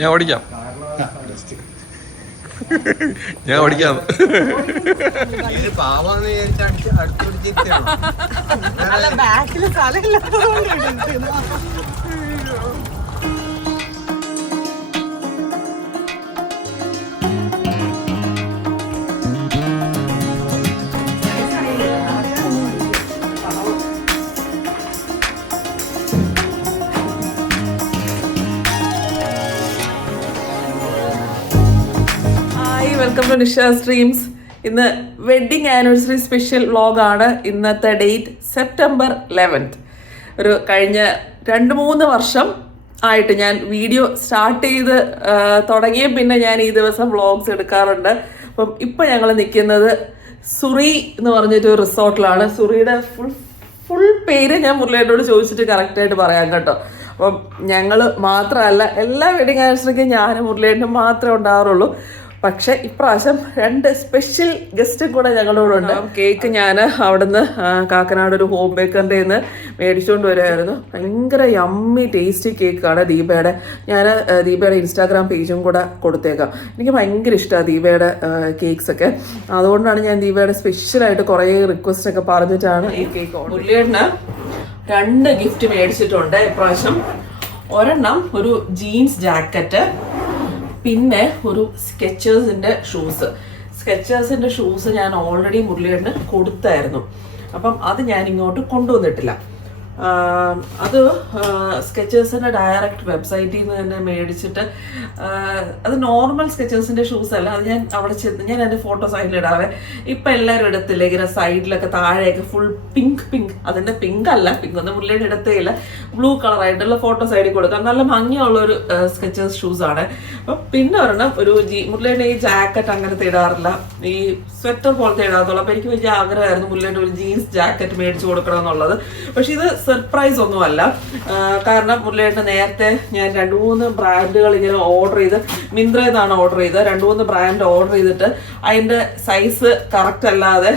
ഞാൻ ഓടിക്കാം. ഞാൻ ഓടിക്കാം. ബാക്കില് സ്ഥലമില്ല. Welcome to Nisha streams. ഇന്ന് വെഡ്ഡിങ് ആനിവേഴ്സറി സ്പെഷ്യൽ വ്ളോഗാണ്. ഇന്നത്തെ ഡേറ്റ് സെപ്റ്റംബർ 11th. ഒരു കഴിഞ്ഞ 2-3 വർഷം ആയിട്ട് ഞാൻ വീഡിയോ സ്റ്റാർട്ട് ചെയ്ത് തുടങ്ങിയ പിന്നെ ഞാൻ ഈ ദിവസം വ്ളോഗ്സ് എടുക്കാറുണ്ട്. അപ്പം ഇപ്പം ഞങ്ങൾ നിൽക്കുന്നത് സുറി എന്ന് പറഞ്ഞിട്ട് റിസോർട്ടിലാണ്. സുറിയുടെ ഫുൾ പേര് ഞാൻ മുരളിയേട്ടനോട് ചോദിച്ചിട്ട് കറക്റ്റായിട്ട് പറയാം കേട്ടോ. അപ്പം ഞങ്ങൾ മാത്രമല്ല, എല്ലാ വെഡ്ഡിങ് ആനിവേഴ്സറിക്കും ഞാനും മുരളിയേട്ടനും മാത്രമേ ഉണ്ടാകാറുള്ളൂ. പക്ഷെ ഇപ്രാവശ്യം 2 സ്പെഷ്യൽ ഗസ്റ്റും കൂടെ ഞങ്ങളോട് ഉണ്ട്. കേക്ക് ഞാൻ അവിടുന്ന് കാക്കനാട് ഒരു ഹോം ബേക്കറിൻ്റെ നിന്ന് മേടിച്ചുകൊണ്ട് വരുമായിരുന്നു. ഭയങ്കര യമ്മി ടേസ്റ്റി കേക്കാണ് ദീപയുടെ. ഞാൻ ദീപയുടെ ഇൻസ്റ്റാഗ്രാം പേജും കൂടെ കൊടുത്തേക്കാം. എനിക്ക് ഭയങ്കര ഇഷ്ടമാണ് ദീപയുടെ കേക്ക്സൊക്കെ. അതുകൊണ്ടാണ് ഞാൻ ദീപയുടെ സ്പെഷ്യലായിട്ട് കുറേ റിക്വസ്റ്റ് ഒക്കെ പറഞ്ഞിട്ടാണ് ഈ കേക്ക്. മുരളിയേട്ടന് 2 ഗിഫ്റ്റ് മേടിച്ചിട്ടുണ്ട് ഇപ്രാവശ്യം. ഒരെണ്ണം ഒരു ജീൻസ് ജാക്കറ്റ്, പിന്നെ ഒരു സ്കെച്ചേഴ്സിൻ്റെ ഷൂസ് ഞാൻ ഓൾറെഡി മുരളിയേട്ടന് കൊടുത്തായിരുന്നു. അപ്പം അത് ഞാൻ ഇങ്ങോട്ട് കൊണ്ടുവന്നിട്ടില്ല. അത് സ്കെച്ചേഴ്സിൻ്റെ ഡയറക്റ്റ് വെബ്സൈറ്റിൽ നിന്ന് തന്നെ മേടിച്ചിട്ട്, അത് നോർമൽ സ്കെച്ചേഴ്സിൻ്റെ ഷൂസ് അല്ല. അത് ഞാൻ അവിടെ ചെന്ന് ഞാൻ എൻ്റെ ഫോട്ടോ സൈഡിലിടാവേ. ഇപ്പം എല്ലാവരും ഇടത്തില്ല ഇങ്ങനെ സൈഡിലൊക്കെ താഴെയൊക്കെ ഫുൾ പിങ്ക്. അതിൻ്റെ പിങ്ക് ഒന്നും മുരളിയുടെ ഇടത്തേ ഇല്ല. ബ്ലൂ കളറായിട്ടുള്ള ഫോട്ടോ സൈഡിൽ കൊടുക്കാം. നല്ല ഭംഗിയുള്ളൊരു സ്കെച്ചേഴ്സ് ഷൂസാണ്. അപ്പം പിന്നെ ഒരെണ്ണം ഒരു മുരളിയുടെ ഈ ജാക്കറ്റ് അങ്ങനത്തെ ഇടാറില്ല, ഈ സ്വെറ്റർ പോലത്തെ ഇടാത്തുള്ളൂ. അപ്പം എനിക്ക് വലിയ ആഗ്രഹമായിരുന്നു മുരളിയുടെ ഒരു ജീൻസ് ജാക്കറ്റ് മേടിച്ച് കൊടുക്കണം എന്നുള്ളത്. പക്ഷെ ഇത് സർപ്രൈസ് ഒന്നുമല്ല. കാരണം മുരളിയേട്ടന് നേരത്തെ ഞാൻ 2-3 ബ്രാൻഡുകൾ ഇങ്ങനെ ഓർഡർ ചെയ്ത്, മിന്ത്രയിൽ നിന്നാണ് ഓർഡർ ചെയ്തത്. 2-3 ബ്രാൻഡ് ഓർഡർ ചെയ്തിട്ട് അതിൻ്റെ സൈസ് കറക്റ്റ് അല്ലാതെ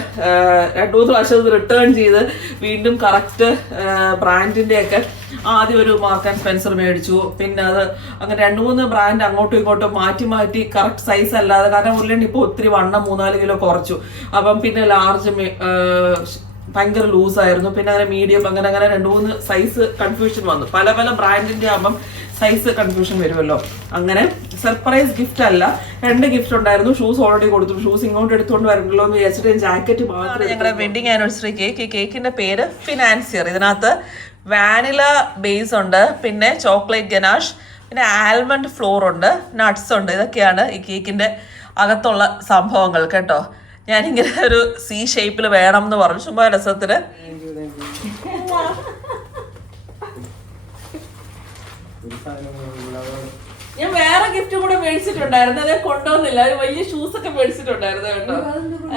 2-3 പ്രാവശ്യം അത് റിട്ടേൺ ചെയ്ത് വീണ്ടും കറക്റ്റ് ബ്രാൻഡിൻ്റെയൊക്കെ ആദ്യം ഒരു മാർക്ക് ആൻഡ് സ്പെൻസർ മേടിച്ചു. പിന്നെ അത് അങ്ങനെ 2-3 ബ്രാൻഡ് അങ്ങോട്ടും ഇങ്ങോട്ടും മാറ്റി കറക്റ്റ് സൈസ് അല്ലാതെ, കാരണം മുരളിയേട്ടൻ ഇപ്പോൾ ഒത്തിരി വണ്ണം 3-4 കിലോ കുറച്ചു. അപ്പം പിന്നെ ലാർജ് ഭയങ്കര ലൂസായിരുന്നു. പിന്നെ അങ്ങനെ മീഡിയം അങ്ങനെ 2-3 സൈസ് കൺഫ്യൂഷൻ വന്നു. പല ബ്രാൻഡിന്റെ ആകുമ്പം സൈസ് കൺഫ്യൂഷൻ വരുമല്ലോ. അങ്ങനെ സർപ്രൈസ് ഗിഫ്റ്റ് അല്ല, 2 ഗിഫ്റ്റ് ഉണ്ടായിരുന്നു. ഷൂസ് ഓൾറെഡി കൊടുത്തു. ഷൂസ് ഇങ്ങോട്ട് എടുത്തുകൊണ്ട് വരണല്ലോ എന്ന് വിചാരിച്ചിട്ട് ജാക്കറ്റ് മാത്രം. ഞങ്ങളുടെ വെഡിങ് ആനിവേഴ്സറി കേക്ക്. ഈ കേക്കിന്റെ പേര് ഫിനാൻസിയർ. ഇതിനകത്ത് വാനില ബേസ് ഉണ്ട്, പിന്നെ ചോക്ലേറ്റ് ഗനാഷ്, പിന്നെ ആൽമണ്ട് ഫ്ലോർ ഉണ്ട്, നട്ട്സ് ഉണ്ട്. ഇതൊക്കെയാണ് ഈ കേക്കിന്റെ അകത്തുള്ള സംഭവങ്ങൾ കേട്ടോ. ഞാനിങ്ങനെ ഒരു സി ഷേപ്പിൽ വേണം എന്ന് പറഞ്ഞു, ചുമ്മാ രസത്തിന്. ഞാൻ വേറെ ഗിഫ്റ്റ് കൂടെ മേടിച്ചിട്ടുണ്ടായിരുന്നു, അത് കൊണ്ടുവന്നില്ല. ഒരു വലിയ ഷൂസ് ഒക്കെ മേടിച്ചിട്ടുണ്ടായിരുന്നു കേട്ടോ.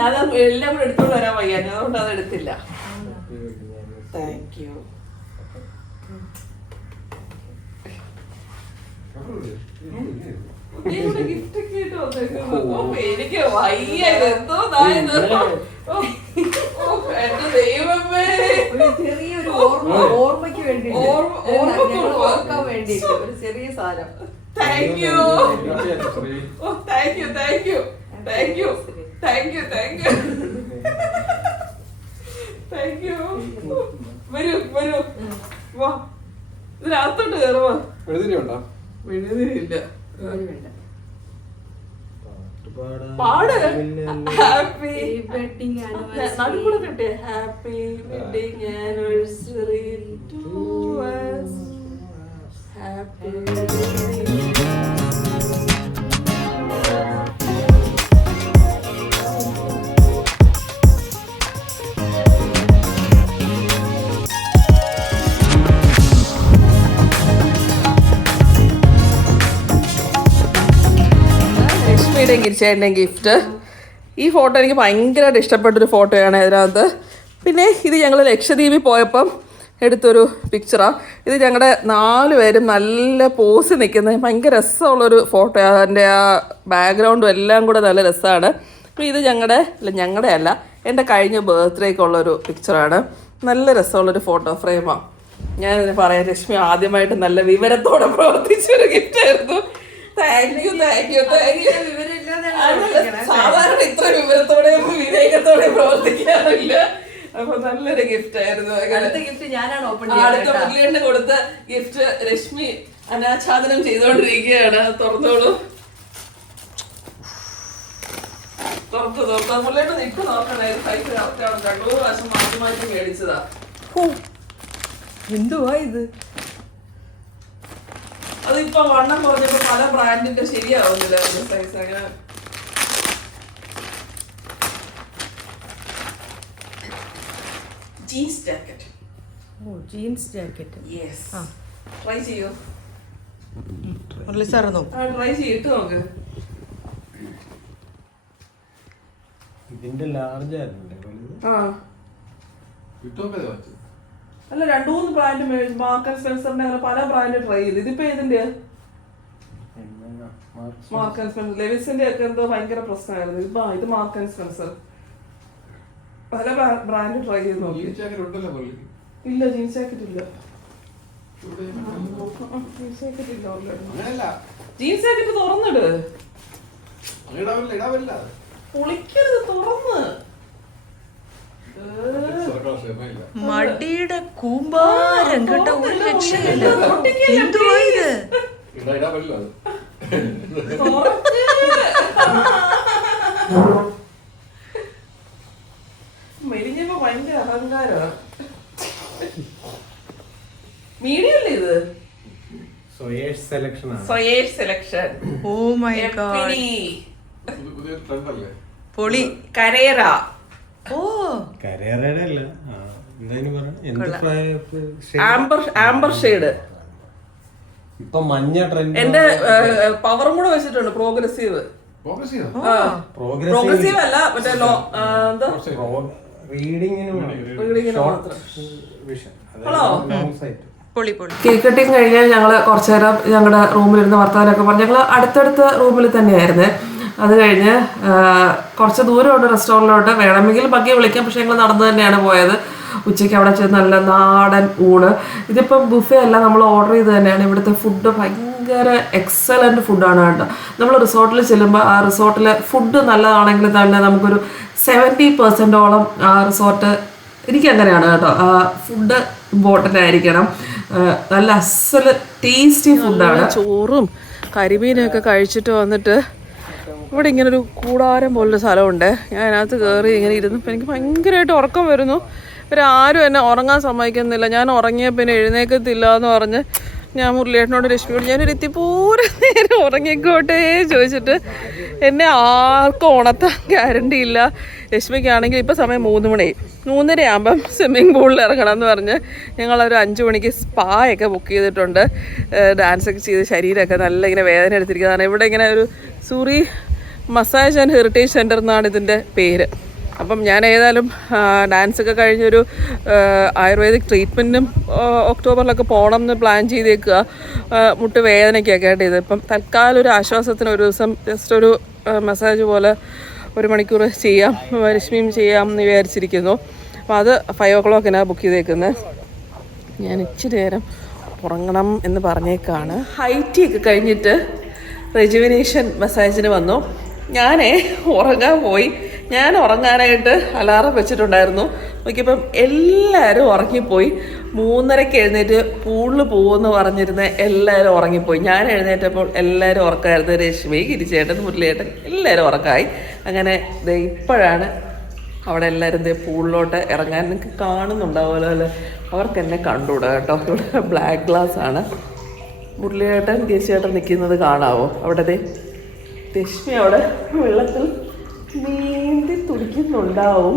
അത് എല്ലാം കൂടെ എടുത്തോണ്ട് വരാൻ വയ്യ, അതുകൊണ്ട് അത് എടുത്തില്ല. Thank you. എനിക്ക് വയ്യ, എന്തോ എന്റെ ദൈവമേ. ചെറിയൊരു ഓർമ്മയ്ക്ക് വേണ്ടി ഓർക്കാൻ വേണ്ടി ഒരു ചെറിയ സാധനം. Thank you. Thank you. Thank you. Thank you. Thank you. Thank you. Thank you. വരൂ വാ, ഇതിനകത്തോട്ട് കയറുവാ. വെഴുതിരില്ല. പാട്. Happy wedding anniversary. Happy wedding anniversary to us. Happy ഗിരിച്ചേട്ടൻ്റെ ഗിഫ്റ്റ്. ഈ ഫോട്ടോ എനിക്ക് ഭയങ്കരമായിട്ട് ഇഷ്ടപ്പെട്ടൊരു ഫോട്ടോയാണ് ഇതിനകത്ത്. പിന്നെ ഇത് ഞങ്ങൾ ലക്ഷദ്വീപിൽ പോയപ്പം എടുത്തൊരു പിക്ചറാണ്. ഇത് ഞങ്ങളുടെ 4 പേരും നല്ല പോസ് നിൽക്കുന്നത് ഭയങ്കര രസമുള്ളൊരു ഫോട്ടോ. അതിൻ്റെ ആ ബാക്ക്ഗ്രൗണ്ടും എല്ലാം കൂടെ നല്ല രസമാണ്. അപ്പോൾ ഇത് ഞങ്ങളുടെ അല്ല, എൻ്റെ കഴിഞ്ഞ ബർത്ത്ഡേക്കുള്ളൊരു പിക്ചറാണ്. നല്ല രസമുള്ളൊരു ഫോട്ടോ ഫ്രെയിമാണ്. ഞാനിതിന് പറയാം, രശ്മി ആദ്യമായിട്ട് നല്ല വിവരത്തോടെ പ്രവർത്തിച്ചൊരു ഗിഫ്റ്റ് ആയിരുന്നു. Thank you. സാധാരണ ഇത്ര വിവരത്തോടെയും വിവേകത്തോടെയും പ്രവർത്തിക്കാറില്ല. അപ്പൊ നല്ലൊരു ഗിഫ്റ്റ് ആയിരുന്നു. അടുത്ത മുരളിയേട്ടന് കൊടുത്ത ഗിഫ്റ്റ് രശ്മി അനാച്ഛാദനം ചെയ്തുകൊണ്ടിരിക്കുകയാണ്. തുറന്നോളൂ. മുരളിയേട്ടൻ ഇപ്പൊ നോക്കണേ, സൈസ് കറക്റ്റാണ്. 2 പ്രാവശ്യം മാറ്റി മാറ്റി മേടിച്ചതാ. എന്തുവാ ഇത്? അതിപ്പോ വണ്ണം കുറഞ്ഞപ്പോ പല ബ്രാൻഡിന്റെ ശരിയാവുന്നില്ല സൈസ്. അങ്ങനെ jeans jacket. Jeans jacket. Yes, try ചെയ്യൂ. ട്രൈ ചെയ്തിട്ട് നോക്ക്. ഇതിന്റെ ലാർജ് ആയിരുന്നില്ലേ? അല്ല, 2-3 ബ്രാൻഡ് മേടിച്ചു. മാർക്ക് ആൻഡ് സ്പെൻസറിന്റെ അങ്ങനെ പല ബ്രാൻഡ് ട്രൈ ചെയ്ത്. ഇതിപ്പോ ഏതിന്റെ? Mark and Spencer. ലെവിസിന്റെ ഒക്കെ എന്തോ ഭയങ്കര പ്രശ്നമായിരുന്നു. ഇത് മാർക്ക് ആൻഡ് സ്പെൻസർ. പല ബ്രാൻഡ് ട്രൈ ചെയ്ത് നോക്കി. ഇല്ല, ജീൻസ് ജാക്കറ്റ് ഇല്ല. ജീൻസ് ജാക്കറ്റ് തുറന്നിട്. പൊളിക്കരുത്, തുറന്ന്. മടിയുടെ കൂമ്പാരം കേട്ട ഒരു രക്ഷയില്ല. എന്തുവാ ഇത്? മെലിഞ്ഞപ്പോ ഭയങ്കര അഹങ്കാരമാണ്. മീഡിയം അല്ലേ ഇത്? Soyesh selection. Oh my god. പൊളി. കരേറ. ഓ, കരേറയുടെ അല്ല, ആംബർ ഷെയ്ഡ്. ഇപ്പൊ മഞ്ഞ ട്രെൻഡ്. എന്റെ പവറും കൂടെ വെച്ചിട്ടുണ്ട്. പ്രോഗ്രസീവ് അല്ല, മറ്റേ ഹലോ. പൊളി പൊളി. കേക്ക് കട്ടിങ് കഴിഞ്ഞാൽ ഞങ്ങൾ കുറച്ചു നേരം ഞങ്ങളുടെ റൂമിലിരുന്ന് വർത്താനൊക്കെ പറഞ്ഞു. ഞങ്ങൾ അടുത്തടുത്ത റൂമിൽ തന്നെയായിരുന്നേ. അത് കഴിഞ്ഞ് കുറച്ച് ദൂരമുണ്ട് റെസ്റ്റോറൻറ്റിലോട്ട്. വേണമെങ്കിൽ ബഗ്ഗി വിളിക്കാം, പക്ഷെ ഞങ്ങൾ നടന്നു തന്നെയാണ് പോയത്. ഉച്ചയ്ക്ക് അവിടെ ചെന്ന് നല്ല നാടൻ ഊണ്. ഇതിപ്പം ബുഫേ അല്ല, നമ്മൾ ഓർഡർ ചെയ്ത് തന്നെയാണ്. ഇവിടുത്തെ ഫുഡ് ഭയങ്കര എക്സലൻറ്റ് ഫുഡാണ് കേട്ടോ. നമ്മൾ റിസോർട്ടിൽ ചെല്ലുമ്പോൾ ആ റിസോർട്ടിലെ ഫുഡ് നല്ലതാണെങ്കിൽ തന്നെ നമുക്കൊരു 70% ആ റിസോർട്ട്, എനിക്കങ്ങനെയാണ് കേട്ടോ. ഫുഡ് ഇമ്പോർട്ടൻ്റ് ആയിരിക്കണം. നല്ല അസല് ടേസ്റ്റി ഫുഡാണ്. ചോറും കരിമീനൊക്കെ കഴിച്ചിട്ട് വന്നിട്ട് ഇവിടെ ഇങ്ങനെ ഒരു കൂടാരം പോലൊരു സ്ഥലമുണ്ട്. ഞാൻ അതിനകത്ത് കയറി ഇങ്ങനെ ഇരുന്നപ്പോൾ എനിക്ക് ഭയങ്കരമായിട്ട് ഉറക്കം വരുന്നു. ഇവരാരും എന്നെ ഉറങ്ങാൻ സമ്മതിക്കുന്നില്ല. ഞാൻ ഉറങ്ങിയ പിന്നെ എഴുന്നേക്കത്തില്ല എന്ന് പറഞ്ഞ് ഞാൻ മുരളിയേട്ടനോട് രശ്മിയോട് ഞാനൊരു എത്തിപ്പൂര നേരം ഉറങ്ങിക്കോട്ടെ ചോദിച്ചിട്ട് എന്നെ ആർക്കും ഉണർത്താൻ ഗ്യാരണ്ടി ഇല്ല. രശ്മിക്കാണെങ്കിൽ ഇപ്പോൾ സമയം 3 മണി, 3:30 ആകുമ്പം സ്വിമ്മിങ് പൂളിൽ ഇറങ്ങണം എന്ന് പറഞ്ഞ് ഞങ്ങളൊരു 5 മണിക്ക് സ്പായൊക്കെ ബുക്ക് ചെയ്തിട്ടുണ്ട്. ഡാൻസൊക്കെ ചെയ്ത് ശരീരമൊക്കെ നല്ല ഇങ്ങനെ വേദന എടുത്തിരിക്കുന്നതാണ്. ഇവിടെ ഇങ്ങനെ ഒരു സൂറി മസാജ് ആൻഡ് ഹെറിറ്റേജ് സെൻറ്റർ എന്നാണ് ഇതിൻ്റെ പേര്. അപ്പം ഞാൻ ഏതായാലും ഡാൻസൊക്കെ കഴിഞ്ഞൊരു ആയുർവേദിക് ട്രീറ്റ്മെൻറ്റും ഒക്ടോബറിലൊക്കെ പോകണം എന്ന് പ്ലാൻ ചെയ്തേക്കുക. മുട്ട് വേദനയ്ക്കൊക്കെ ആയിട്ട്. ഇപ്പം തൽക്കാലം ഒരു ആശ്വാസത്തിന് ഒരു ദിവസം ജസ്റ്റ് ഒരു മസാജ് പോലെ 1 മണിക്കൂർ ചെയ്യാം, രശ്മിയും ചെയ്യാം എന്ന് വിചാരിച്ചിരിക്കുന്നു. അപ്പോൾ അത് 5 o'clock ബുക്ക് ചെയ്തേക്കുന്നത്. ഞാൻ ഇച്ചിരി നേരം ഉറങ്ങണം എന്ന് പറഞ്ഞേക്കാണ്. ഹൈറ്റി ഒക്കെ കഴിഞ്ഞിട്ട് റെജുവിനേഷൻ മസാജിന് വന്നു. ഞാൻ ഉറങ്ങാൻ പോയി. ഞാൻ ഉറങ്ങാനായിട്ട് അലാറം വെച്ചിട്ടുണ്ടായിരുന്നു. നോക്കിയപ്പം എല്ലാവരും ഉറങ്ങിപ്പോയി. 3:30 എഴുന്നേറ്റ് പൂളിൽ പോകുമെന്ന് പറഞ്ഞിരുന്ന എല്ലാവരും ഉറങ്ങിപ്പോയി. ഞാൻ എഴുന്നേറ്റപ്പോൾ എല്ലാവരും ഉറക്കമായിരുന്നു. രശ്മി, ഗിരിച്ചേട്ടൻ, മുരളിയേട്ടൻ എല്ലാവരും ഉറക്കമായി. അങ്ങനെ ഇപ്പോഴാണ് അവിടെ എല്ലാവരും പൂളിലോട്ട് ഇറങ്ങാൻ. നിങ്ങൾക്ക് കാണുന്നുണ്ടാവുമല്ലോ അല്ലേ? അവർക്ക് എന്നെ കണ്ടുകൂടാ കേട്ടോ. ഇവിടെ ബ്ലാക്ക് ഗ്ലാസ് ആണ്. മുരളിയേട്ടൻ, ഗിരിച്ചേട്ടൻ നിൽക്കുന്നത് കാണാവോ? അവിടെ രശ്മി അവിടെ വെള്ളത്തിൽ നീന്തി തുടിക്കുന്നുണ്ടാവും.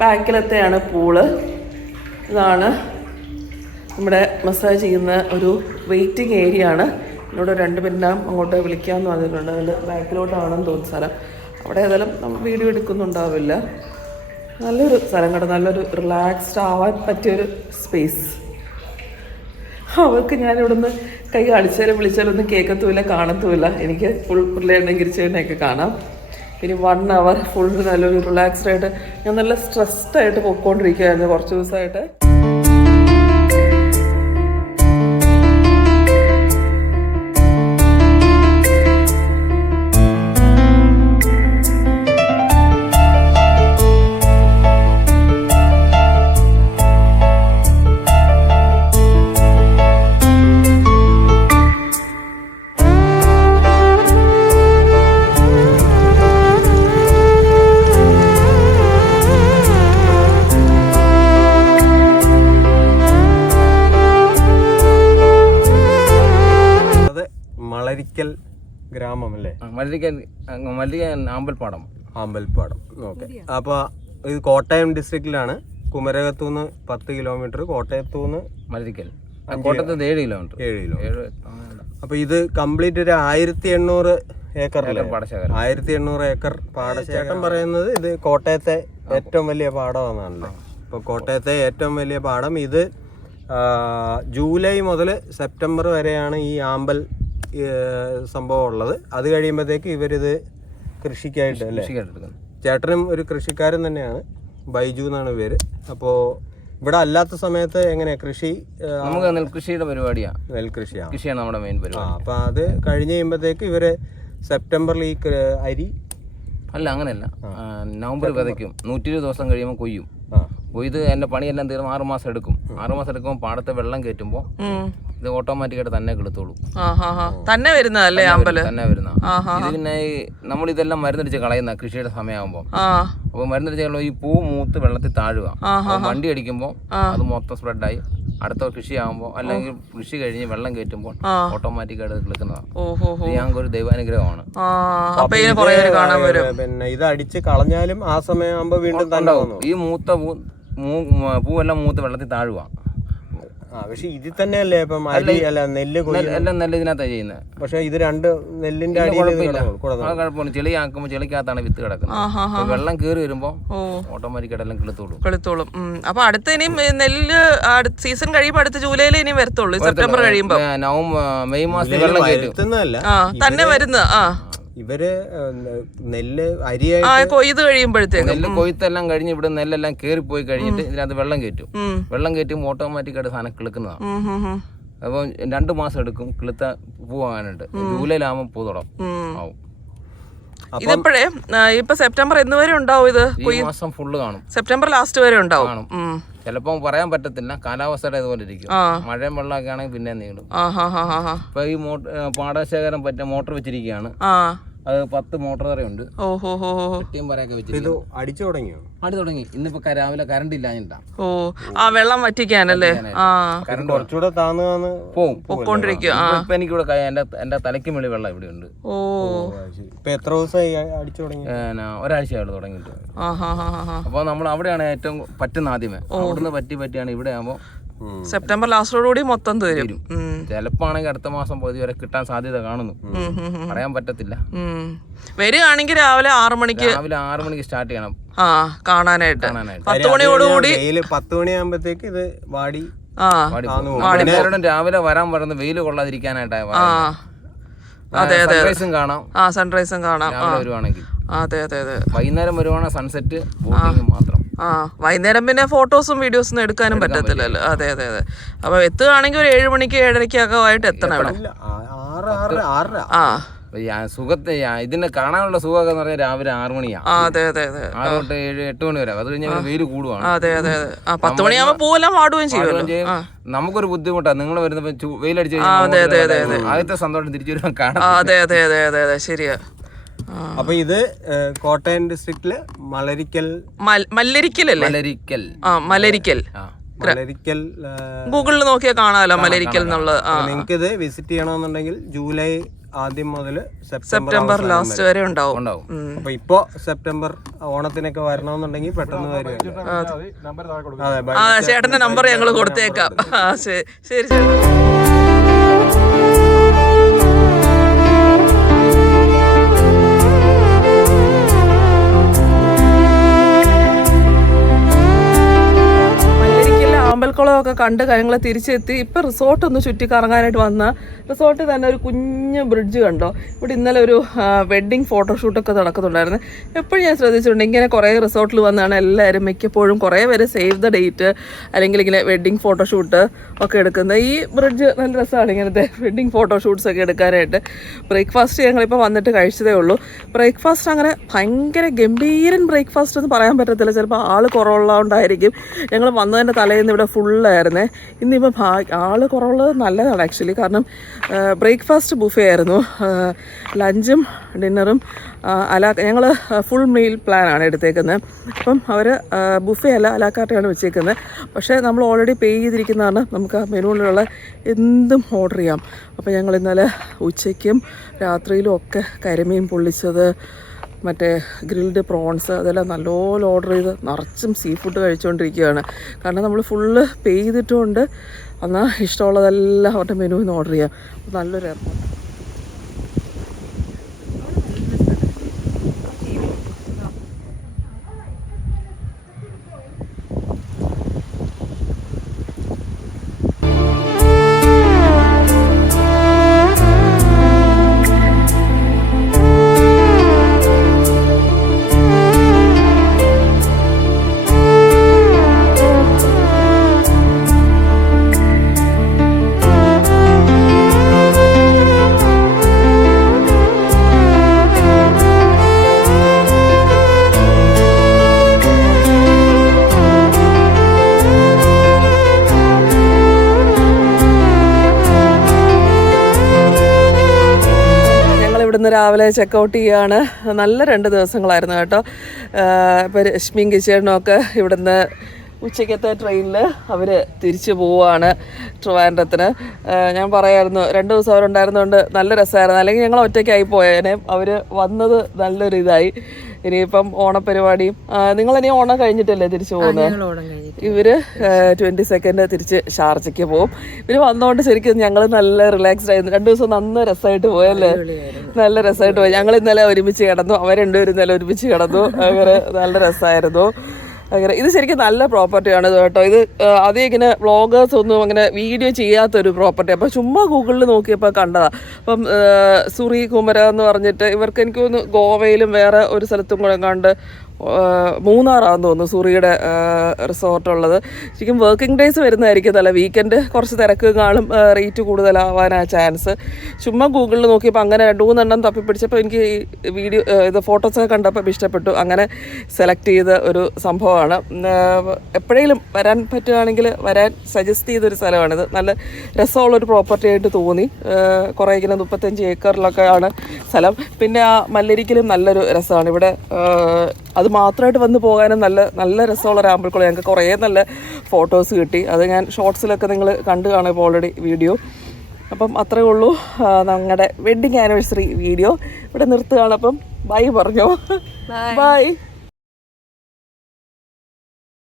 ബാക്കിലത്തെയാണ് പൂള്. ഇതാണ് നമ്മുടെ മസാജ് ചെയ്യുന്ന ഒരു വെയിറ്റിംഗ് ഏരിയ ആണ്. എന്നോട് 2 മിനിറ്റ് അങ്ങോട്ട് വിളിക്കാമെന്ന് പറഞ്ഞിട്ടുണ്ട്. അതിൻ്റെ ബാക്കിലോട്ടാണെന്ന് തോന്നുന്ന സ്ഥലം. അവിടെ ഏതായാലും നമ്മൾ വീഡിയോ എടുക്കുന്നുണ്ടാവില്ല. നല്ലൊരു സ്ഥലം കേട്ടോ. നല്ലൊരു റിലാക്സ്ഡ് ആവാൻ പറ്റിയൊരു സ്പേസ്. അവർക്ക് ഞാനിവിടുന്ന് കൈ അടിച്ചാലും വിളിച്ചാലൊന്നും കേൾക്കത്തുമില്ല, കാണത്തുമില്ല. എനിക്ക് ഫുൾ പിള്ളേരുടെയും ഗിരിച്ചേട്ടനെയൊക്കെ കാണാം. ഇനി 1 hour ഫുൾ നല്ലൊരു റിലാക്സ്ഡ് ആയിട്ട് ഞാൻ നല്ല സ്ട്രെസ്ഡ് ആയിട്ട് പോയിക്കൊണ്ടിരിക്കുകയായിരുന്നു കുറച്ച് ദിവസമായിട്ട്. മലരിക്കൽ ഗ്രാമം അല്ലേ? മല്ലികൻ ആമ്പൽപ്പാടം. ആമ്പൽപ്പാടം. ഓക്കെ. അപ്പോൾ ഇത് കോട്ടയം ഡിസ്ട്രിക്റ്റിലാണ്. കുമരകത്തുനിന്ന് 10 കിലോമീറ്റർ, കോട്ടയത്തുനിന്ന് മലരിക്കൽ, കോട്ടയത്ത് 7 കിലോമീറ്റർ. 7 കിലോമീറ്റർ. അപ്പോൾ ഇത് കംപ്ലീറ്റ് ഒരു 1800 ഏക്കറിലെ 1800 ഏക്കർ പാടശേഖരം. പറയുന്നത് ഇത് കോട്ടയത്തെ ഏറ്റവും വലിയ പാടമാണല്ലോ. ഇപ്പോൾ കോട്ടയത്തെ ഏറ്റവും വലിയ പാടം ഇത് ജൂലൈ മുതൽ സെപ്റ്റംബർ വരെയാണ് ഈ ആമ്പൽ സംഭവം ഉള്ളത്. അത് കഴിയുമ്പോഴത്തേക്ക് ഇവരിത് കൃഷിക്കായിട്ട് അല്ലേ? ചേട്ടനും ഒരു കൃഷിക്കാരൻ തന്നെയാണ്, ബൈജു എന്നാണ് പേര്. അപ്പോൾ ഇവിടെ അല്ലാത്ത സമയത്ത് എങ്ങനെയാ കൃഷി? നമുക്ക് നെൽകൃഷിയുടെ പരിപാടിയാണ്. കൃഷിയാണ് നമ്മുടെ മെയിൻ പരിപാടി. അപ്പോൾ അത് കഴിഞ്ഞ് കഴിയുമ്പോഴത്തേക്ക് ഇവര് സെപ്റ്റംബറിൽ ഈ അരി അല്ല, അങ്ങനെയല്ല, നവംബർ വിതയ്ക്കും, 120 ദിവസം കഴിയുമ്പോൾ കൊയ്യും. കൊയ്ത് എൻ്റെ പണിയെല്ലാം തീർന്ന് 6 മാസം എടുക്കും. 6 മാസം എടുക്കുമ്പോൾ പാടത്തെ വെള്ളം കയറ്റുമ്പോൾ ഇത് ഓട്ടോമാറ്റിക്കായിട്ട് തന്നെ കിളത്തോളൂ. തന്നെ വരുന്നതല്ലേ അമ്പല്? തന്നെ വരുന്ന ഇത്. പിന്നെ നമ്മളിതെല്ലാം മരുന്നടിച്ച് കളയുന്ന കൃഷിയുടെ സമയമാകുമ്പോൾ. അപ്പോൾ മരുന്നടിച്ച് ഈ പൂ മൂത്ത് വെള്ളത്തിൽ താഴുക, വണ്ടി അടിക്കുമ്പോൾ അത് മൊത്തം സ്പ്രെഡായി അടുത്ത കൃഷിയാകുമ്പോൾ അല്ലെങ്കിൽ കൃഷി കഴിഞ്ഞ് വെള്ളം കയറ്റുമ്പോൾ ഓട്ടോമാറ്റിക്കായിട്ട് കിളിക്കുന്നതാണ്. ഞങ്ങൾക്ക് ഒരു ദൈവാനുഗ്രഹമാണ്. പിന്നെ ഇത് അടിച്ച് കളഞ്ഞാലും ആ സമയമാകുമ്പോൾ വീണ്ടും തന്നെ ഈ മൂത്ത പൂവെല്ലാം മൂത്ത് വെള്ളത്തിൽ താഴുക. പക്ഷെ ഇതിൽ തന്നെയല്ലേ ഇപ്പം അരി അല്ല നെല്ല് എല്ലാം നെല്ല് ഇതിനകത്താണ് ചെയ്യുന്നത്. പക്ഷെ ഇത് രണ്ട് നെല്ലിന്റെ കുഴപ്പമില്ല. ചെളിയാക്കുമ്പോൾ ചെളിക്കകത്താണ് വിത്ത് കിടക്കുന്നത്. വെള്ളം കയറി വരുമ്പോൾ ഓട്ടോമാറ്റിക്കായിട്ട് എല്ലാം കിളുത്തോളും. അപ്പൊ അടുത്ത ഇനിയും നെല്ല് സീസൺ കഴിയുമ്പോൾ അടുത്ത ജൂലൈയിൽ ഇനി വരത്തുള്ളൂ. സെപ്റ്റംബർ കഴിയുമ്പോൾ മെയ് മാസത്തിൽ വെള്ളം കയറ്റുന്നതല്ല, തന്നെ വരുന്ന ഇവര് നെല്ല് അരിയായി കൊയ്ത് കഴിയുമ്പോഴത്തേക്ക് നെല്ല് കൊയ്ത്തെല്ലാം കഴിഞ്ഞ് ഇവിടെ നെല്ലെല്ലാം കയറിപ്പോയി കഴിഞ്ഞിട്ട് ഇതിനകത്ത് വെള്ളം കയറ്റും. വെള്ളം കയറ്റുമ്പോൾ ഓട്ടോമാറ്റിക്കായിട്ട് സാധനം കിളുക്കുന്നതാണ്. അപ്പം 2 മാസം എടുക്കും കിളുത്ത പൂവാകാനായിട്ട്. ജൂലൈയിലാകുമ്പോൾ പൂ ആവും. ഇതിപ്പോഴേ ഇപ്പൊ സെപ്റ്റംബർ എന്ന് വരെ ഉണ്ടാവും? ഇത് ഈ മാസം ഫുള്ള് കാണും. സെപ്റ്റംബർ ലാസ്റ്റ് വരെ ഉണ്ടാവും. ചിലപ്പോൾ പറയാൻ പറ്റത്തില്ല, കാലാവസ്ഥയുടെ ഇതുപോലെ ഇരിക്കും. മഴയും വെള്ളമൊക്കെ ആണെങ്കിൽ പിന്നെ നീളും. ഇപ്പൊ ഈ പാടശേഖരം പറ്റിയ മോട്ടർ വെച്ചിരിക്കുകയാണ്. അത് 10 മോട്ടർ തറയുണ്ട്. ഇത് അടിച്ചു തുടങ്ങിയോ? അടി തുടങ്ങി. ഇന്നിപ്പോ രാവിലെ കറണ്ട് ഇല്ലാഞ്ഞിട്ടാ. വെള്ളം വറ്റിക്കാനല്ലേ? കറണ്ട് കുറച്ചുകൂടെ താന്ന് പോയിക്കൊണ്ടിരിക്കും. ഇപ്പൊ എനിക്കിവിടെ എന്റെ തലയ്ക്ക് മേളിൽ വെള്ളം ഇവിടെ ഉണ്ട്. ഇപ്പൊ എത്ര ദിവസമായി അടിച്ചു തുടങ്ങി? ഒരാഴ്ചയായിട്ട് തുടങ്ങിയിട്ട്. അപ്പൊ നമ്മൾ അവിടെയാണ് ഏറ്റവും പറ്റുന്ന ആദ്യമേ. അവിടുന്ന് പറ്റിയാണ് ഇവിടെ ആകുമ്പോ സെപ്റ്റംബർ ലാസ്റ്റോടുകൂടി മൊത്തം തീരും. ചിലപ്പോ ആണെങ്കിൽ അടുത്ത മാസം പകുതി വരെ കിട്ടാൻ സാധ്യത കാണുന്നു. പറയാൻ പറ്റത്തില്ല. വരികയാണെങ്കിൽ രാവിലെ 6 മണിക്ക് സ്റ്റാർട്ട് ചെയ്യണം കാണാനായിട്ട്. 10 മണിയോടുകൂടി 10 മണിയാകുമ്പോഴത്തേക്ക് ഇത് വാടി രാവിലെ വരാൻ പറയുന്നത് വെയിൽ കൊള്ളാതിരിക്കാനായിട്ടാണ്. സൺറൈസും കാണാം. സൺറൈസും കാണാം വരുവാണെങ്കിൽ. അതെ അതെ അതെ. വൈകുന്നേരം വരുവാണെങ്കിൽ സൺസെറ്റ് മാത്രം. വൈകുന്നേരം പിന്നെ ഫോട്ടോസും വീഡിയോസും എടുക്കാനും പറ്റത്തില്ലല്ലോ. അതെ അതെ അതെ. അപ്പൊ എത്തുകയാണെങ്കിൽ ഒരു 7 മണിക്ക് 7:30 ആയിട്ട് എത്തണം ഇവിടെ. സുഖത്തെ ഇതിനെ കാണാനുള്ള സുഖമൊക്കെ എന്ന് പറഞ്ഞാൽ രാവിലെ 6 മണിയാണ്. 6 തൊട്ട് 7, 8 മണി വരെ. അത് കഴിഞ്ഞാൽ വെയിൽ കൂടുവാണ്. അതെ അതെ അതെ. 10 മണിയാകുമ്പോൾ പൂവെല്ലാം വാടുകയും ചെയ്യും. നമുക്കൊരു ബുദ്ധിമുട്ടാണ്. നിങ്ങൾ വരുന്നപ്പോ വെയിലടിച്ച് കഴിഞ്ഞാൽ ആദ്യത്തെ സന്തോഷം തിരിച്ചു വരുവാൻ കാണാം. അതെ അതെ അതെ അതെ അതെ, ശരിയാ. അപ്പൊ ഇത് കോട്ടയം ഡിസ്ട്രിക്റ്റില് മലരിക്കൽ ഗൂഗിളിൽ നോക്കിയാൽ കാണാമല്ലോ മലരിക്കൽ എന്നുള്ളത്. നിങ്ങൾക്ക് ഇത് വിസിറ്റ് ചെയ്യണമെന്നുണ്ടെങ്കിൽ ജൂലൈ ആദ്യം മുതൽ സെപ്റ്റംബർ ലാസ്റ്റ് വരെ ഉണ്ടാവും. അപ്പൊ ഇപ്പൊ സെപ്റ്റംബർ ഓണത്തിനൊക്കെ വരണമെന്നുണ്ടെങ്കിൽ പെട്ടെന്ന് വരും. ചേട്ടന്റെ നമ്പർ ഞങ്ങൾ കൊടുത്തേക്കാം. ശരി ചേട്ടാ. അമ്പലക്കുളമൊക്കെ കണ്ട് കാര്യങ്ങൾ തിരിച്ചെത്തി. ഇപ്പം റിസോർട്ടൊന്ന് ചുറ്റി കറങ്ങാനായിട്ട് വന്ന റിസോർട്ടിൽ തന്നെ ഒരു കുഞ്ഞ് ബ്രിഡ്ജ് കണ്ടോ. ഇവിടെ ഇന്നലെ ഒരു വെഡ്ഡിങ് ഫോട്ടോഷൂട്ടൊക്കെ നടക്കുന്നുണ്ടായിരുന്നു. എപ്പോഴും ഞാൻ ശ്രദ്ധിച്ചിട്ടുണ്ട് ഇങ്ങനെ കുറേ റിസോർട്ടിൽ വന്നാണ് എല്ലാവരും മിക്കപ്പോഴും കുറേ പേര് സേവ് ദ ഡേറ്റ് അല്ലെങ്കിൽ ഇങ്ങനെ വെഡ്ഡിങ് ഫോട്ടോഷൂട്ട് ഒക്കെ എടുക്കുന്നത്. ഈ ബ്രിഡ്ജ് നല്ല രസമാണ് ഇങ്ങനത്തെ വെഡ്ഡിങ് ഫോട്ടോഷൂട്ട്സ് ഒക്കെ എടുക്കാനായിട്ട്. ബ്രേക്ക്ഫാസ്റ്റ് ഞങ്ങളിപ്പോൾ വന്നിട്ട് കഴിച്ചതേ ഉള്ളൂ. ബ്രേക്ക്ഫാസ്റ്റ് അങ്ങനെ ഭയങ്കര ഗംഭീരൻ ബ്രേക്ക്ഫാസ്റ്റ് ഒന്നും പറയാൻ പറ്റത്തില്ല. ചിലപ്പോൾ ആൾ കുറവുള്ളതുകൊണ്ടായിരിക്കും. ഞങ്ങൾ വന്നതിൻ്റെ തലേന്ന് ഇവിടെ ഫുൾ ഫുള്ളായിരുന്നേ. ഇന്നിപ്പോൾ ആൾ കുറവുള്ളത് നല്ലതാണ് ആക്ച്വലി. കാരണം ബ്രേക്ക്ഫാസ്റ്റ് ബുഫേ ആയിരുന്നു, ലഞ്ചും ഡിന്നറും ഞങ്ങൾ ഫുൾ മീൽ പ്ലാനാണ് എടുത്തേക്കുന്നത്. അപ്പം അവർ ബുഫേ അല്ല അലാക്കാർട്ടാണ് വെച്ചേക്കുന്നത്. പക്ഷേ നമ്മൾ ഓൾറെഡി പേ ചെയ്തിരിക്കുന്നതാണ്, നമുക്ക് ആ മെനുവിലുള്ള എന്തും ഓർഡർ ചെയ്യാം. അപ്പോൾ ഞങ്ങൾ ഇന്നലെ ഉച്ചയ്ക്കും രാത്രിയിലും ഒക്കെ കരിമീൻ പൊള്ളിച്ചത്, മറ്റേ ഗ്രിൽഡ് പ്രോൺസ്, അതെല്ലാം നല്ലപോലെ ഓർഡർ ചെയ്ത് നിറച്ചും സീ ഫുഡ് കഴിച്ചുകൊണ്ടിരിക്കുകയാണ്. കാരണം നമ്മൾ ഫുള്ള് പേ ചെയ്തിട്ടുമുണ്ട്. എന്നാൽ ഇഷ്ടമുള്ളതെല്ലാം അവരുടെ മെനുവിൽ നിന്ന് ഓർഡർ ചെയ്യാം. നല്ലൊരു ഏർപ്പാട്. രാവിലെ ചെക്കൗട്ട് ചെയ്യാണ്. നല്ല 2 ദിവസങ്ങളായിരുന്നു കേട്ടോ. ഇപ്പോൾ രശ്മിയും കിച്ചേട്ടനുമൊക്കെ ഇവിടുന്ന് ഉച്ചയ്ക്കത്തെ ട്രെയിനിൽ അവർ തിരിച്ചു പോവുകയാണ് ട്രിവാൻഡ്രത്തിന്. ഞാൻ പറയായിരുന്നു 2 ദിവസം അവരുണ്ടായിരുന്നതുകൊണ്ട് നല്ല രസമായിരുന്നു, അല്ലെങ്കിൽ ഞങ്ങൾ ഒറ്റയ്ക്കായി പോയേനെ. അവർ വന്നത് നല്ലൊരു ഇതായി. ഇനിയിപ്പം ഓണപ്പരിപാടിയും നിങ്ങളിനി ഓണം കഴിഞ്ഞിട്ടല്ലേ തിരിച്ചു പോകുന്നത്? ഇവർ 22nd തിരിച്ച് ഷാർജയ്ക്ക് പോകും. ഇവർ വന്നതുകൊണ്ട് ശരിക്കും ഞങ്ങൾ നല്ല റിലാക്സ്ഡ് ആയിരുന്നു. 2 ദിവസം നന്ന രസമായിട്ട് പോയല്ലേ, നല്ല രസമായിട്ട് പോയി. ഞങ്ങൾ ഇന്നലെ ഒരുമിച്ച് കിടന്നു, അവർ 2 പേരും ഇന്നലെ ഒരുമിച്ച് കിടന്നു. അങ്ങനെ നല്ല രസമായിരുന്നു. അങ്ങനെ ഇത് ശരിക്കും നല്ല പ്രോപ്പർട്ടിയാണ് ഇത് കേട്ടോ. ഇത് ആദ്യം ഇങ്ങനെ വ്ളോഗേഴ്സ് ഒന്നും അങ്ങനെ വീഡിയോ ചെയ്യാത്തൊരു പ്രോപ്പർട്ടി. അപ്പോൾ ചുമ്മാ ഗൂഗിളിൽ നോക്കിയപ്പോൾ കണ്ടതാണ്. അപ്പം സുറി കുമര എന്ന് പറഞ്ഞിട്ട് ഇവർക്ക് എനിക്ക് തോന്നുന്നു ഗോവയിലും വേറെ ഒരു സ്ഥലത്തും കൂടെ കണ്ട് മൂന്നാറാന്ന് തോന്നുന്നു സുറിയുടെ റിസോർട്ടുള്ളത്. ശരിക്കും വർക്കിംഗ് ഡേയ്സ് വരുന്നതായിരിക്കും നല്ല, വീക്കെൻഡ് കുറച്ച് തിരക്ക് കാണും, റേറ്റ് കൂടുതലാവാനാണ് ചാൻസ്. ചുമ്മാ ഗൂഗിളിൽ നോക്കിയപ്പോൾ അങ്ങനെ 2-3 എണ്ണം തപ്പിപ്പിടിച്ചപ്പോൾ എനിക്ക് ഈ വീഡിയോ ഇത് ഫോട്ടോസൊക്കെ കണ്ടപ്പോൾ ഇഷ്ടപ്പെട്ടു. അങ്ങനെ സെലക്ട് ചെയ്ത ഒരു സംഭവമാണ്. എപ്പോഴെങ്കിലും വരാൻ പറ്റുകയാണെങ്കിൽ വരാൻ സജസ്റ്റ് ചെയ്തൊരു സ്ഥലമാണിത്. നല്ല രസമുള്ളൊരു പ്രോപ്പർട്ടി ആയിട്ട് തോന്നി. കുറേ ഇങ്ങനെ 35 ഏക്കറിലൊക്കെ ആണ് സ്ഥലം. പിന്നെ ആ മല്ലരിക്കലും നല്ലൊരു രസമാണ്. ഇവിടെ അത് മാത്രമായിട്ട് വന്ന് പോകാനും നല്ല നല്ല രസമുള്ള ഒരു ആമ്പൽക്കുളം. ഞങ്ങൾക്ക് കുറേ നല്ല ഫോട്ടോസ് കിട്ടി. അത് ഞാൻ ഷോർട്സിലൊക്കെ നിങ്ങൾ കണ്ടു കാണും ഇപ്പോൾ ഓൾറെഡി വീഡിയോ. അപ്പം അത്രയേ ഉള്ളൂ ഞങ്ങളുടെ വെഡ്ഡിങ് ആനിവേഴ്സറി വീഡിയോ. ഇവിടെ നിർത്തുകയാണ്. അപ്പം ബൈ പറഞ്ഞോ. ബൈ.